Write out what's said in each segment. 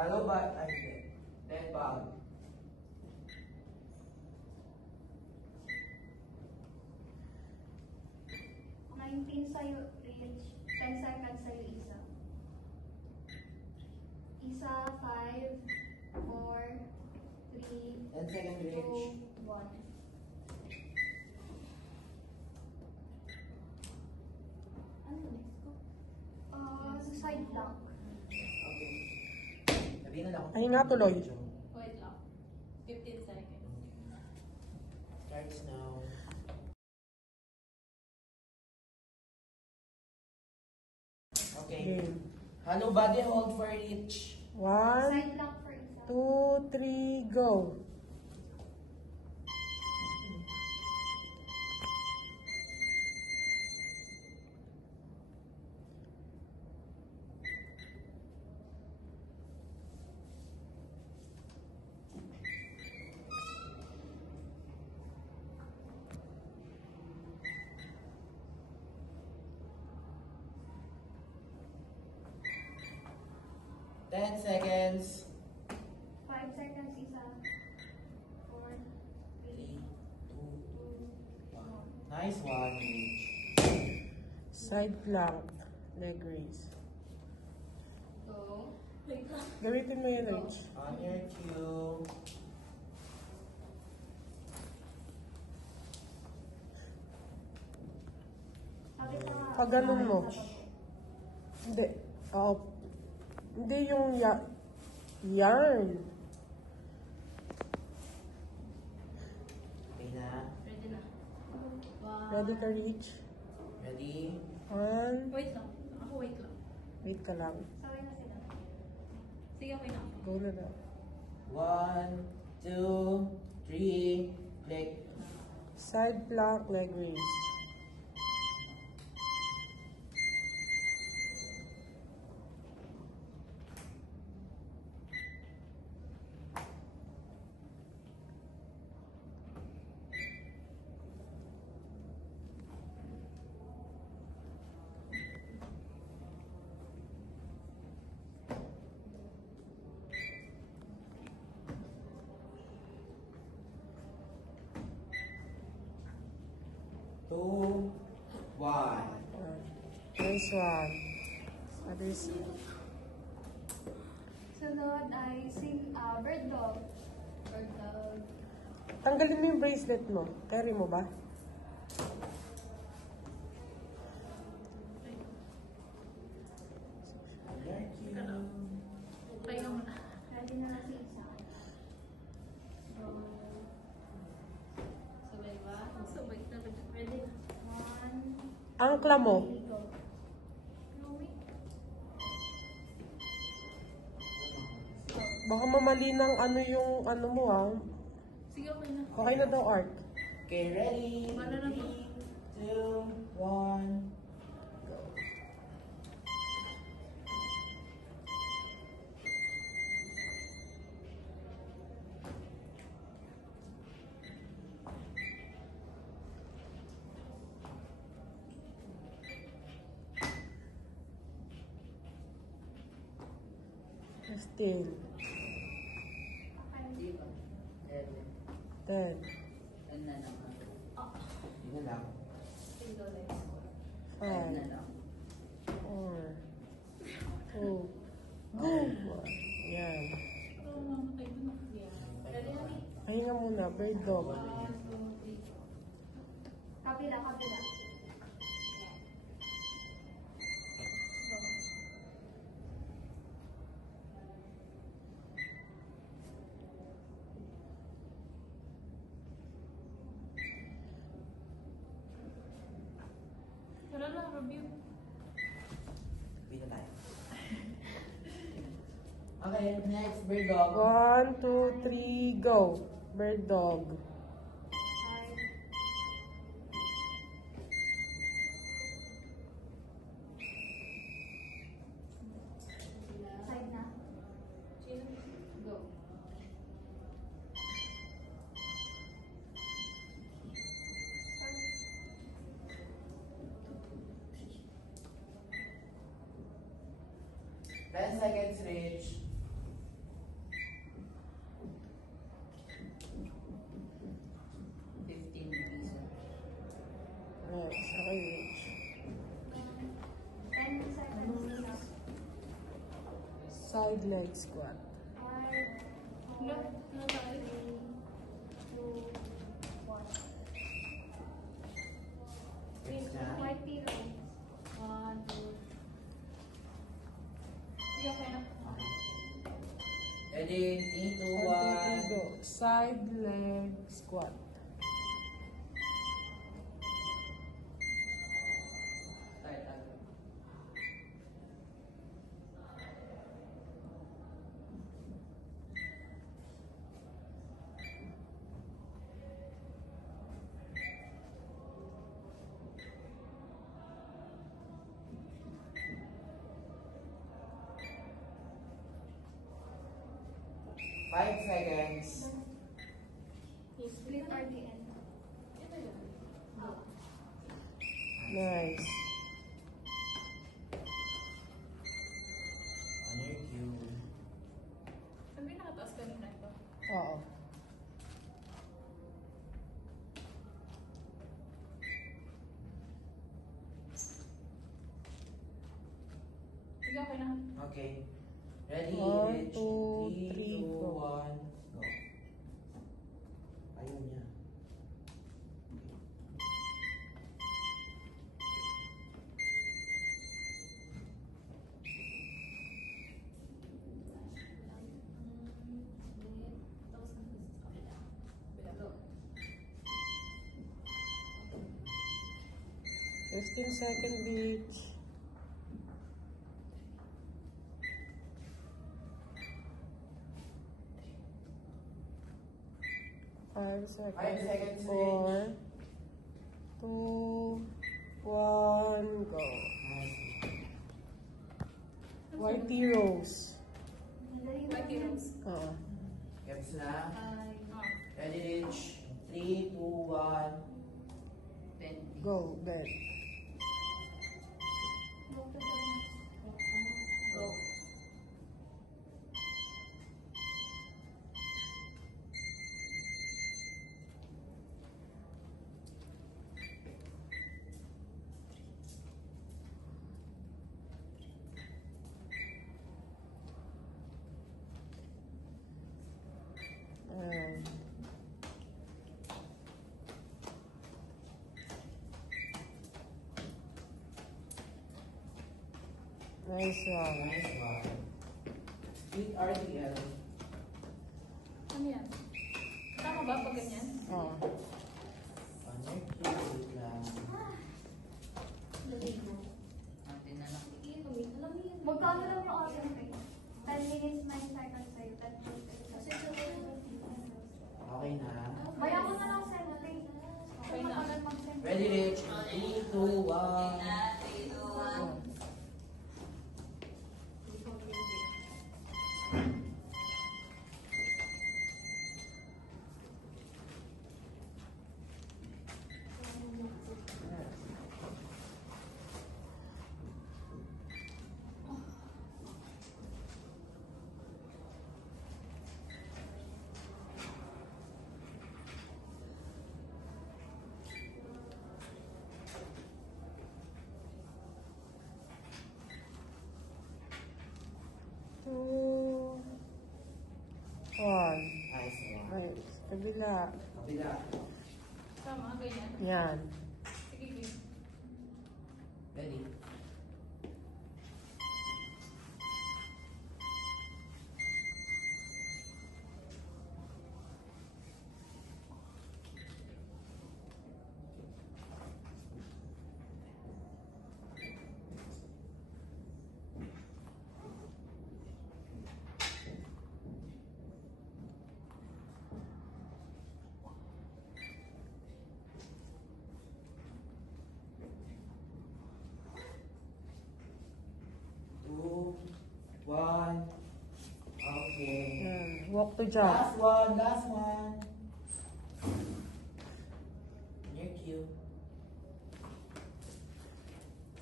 Hello, but I did. Then bag. Sa'yo, Rich. 10 seconds sa'yo, Isa. Isa, 5, 4, 3, 10 seconds, Rich. 2, 1. Ano next ko? Side block. Okay. Sabihin na lang ako. Ay nga, tuloy. Wait lang. 15 seconds. Starts now. Okay. Hello, body hold for each. 1, Side block for Isa. 2, 3, go. Ten seconds. 5 seconds, Isa. 4, 3, 3, 2, 1. Nice one, Rich. Side plank. Leg raise. Go. Wait lang. Gamitin mo yun, Rich. On your cue. Sabi ko nga. Pag ganun mo. Hindi. Oo. Hindi yung yarn. Okay na. Ready na. Ready ka, Rich? Ready? 1. Wait lang. Ako wait lang. Wait ka lang. Sabay na sila. Sige, okay na. Go na na. 1, 2, 3, click. Side plank, leg raise. Two, one. Nice one. Other side. Sunod ay bird dog. Bird dog. Tanggalin mo yung bracelet mo. Carry mo ba? On your cue. Kaya mo na. Ready na si Isa. Sabay ba? Sabay na. Ready na. 1, Angkla mo. 3, go. Baka mamali ng ano yung ano mo Sige, okay na. Okay na daw, Art. Okay, ready? Paano na to? 3, 2, 1. Still. Ready? 10. Yun na lang. Single legs. 5. 4. 2. Go! Yan. Oh, mamatay ko na. Yeah. Ready na? Pahinga muna. Bird dog. 1, 2, 3. Kapila, kapila. Tara na, review. Pila tayo. Okay, next, bird dog. 1, 2, 3, go. Bird dog. 5, side na. Chill. Go. Ten seconds, Rich. Rich. 10 seconds stop. Side leg squat. 5, No, 4, no tayo. 3, 2, 1. Next na. 40 rows. 1, 2. Sige, okay na. Okay. Ready? 3, 2, 1. Go. Side leg squat. Start agad. Five seconds. Split RDL. Ito yun. Go. Nice. On your cue. Ang pinakataas kanina ito. Oo. Sige, okay na. Okay. Ready? 1, 2, 3, 3, 2, go. 1. Go. Ayaw niya. Tapos na sa kabila. Kabila, go. 15 seconds each. Five seconds. 5 seconds, 4, 2, 1, go. Nice. White rows. Madali lang White yan. heroes. Oo. Caps na. Ay, Ready, Rich? 3, 2, 1. 20. Go, bed. Go to the next. Go. Ayan. Nice one. Nice one. Eat RTL. Ano yan? Tama ba pag ganyan? Oo. On your cue, wait lang. Dali mo. Atin na lang. Sige, wait. Alam mo yun. Magkano lang yung oras kayo? 10 minutes, 9 seconds sa'yo. 10 minutes. Kasi Okay na. bayan ko na lang send. Wait. Okay na. Matagal mag-send. Ready, Rich? 3, 2, 1. Ayan. Two, one. Nice one. Nice. Kabila. Kabila. Tama, ganyan. Yan. Sige, game. Ready? Two, one. Okay. Yan. Walk to jump. Last one, last one. On your cue.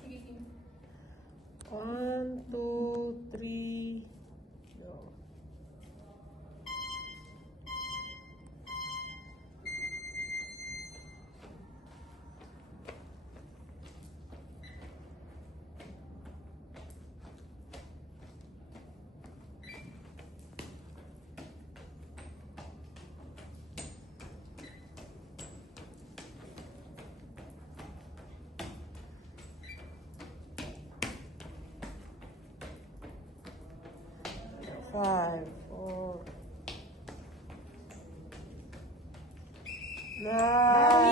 Sige, game. 1, 2, 3. Go. 5, 4. Nice!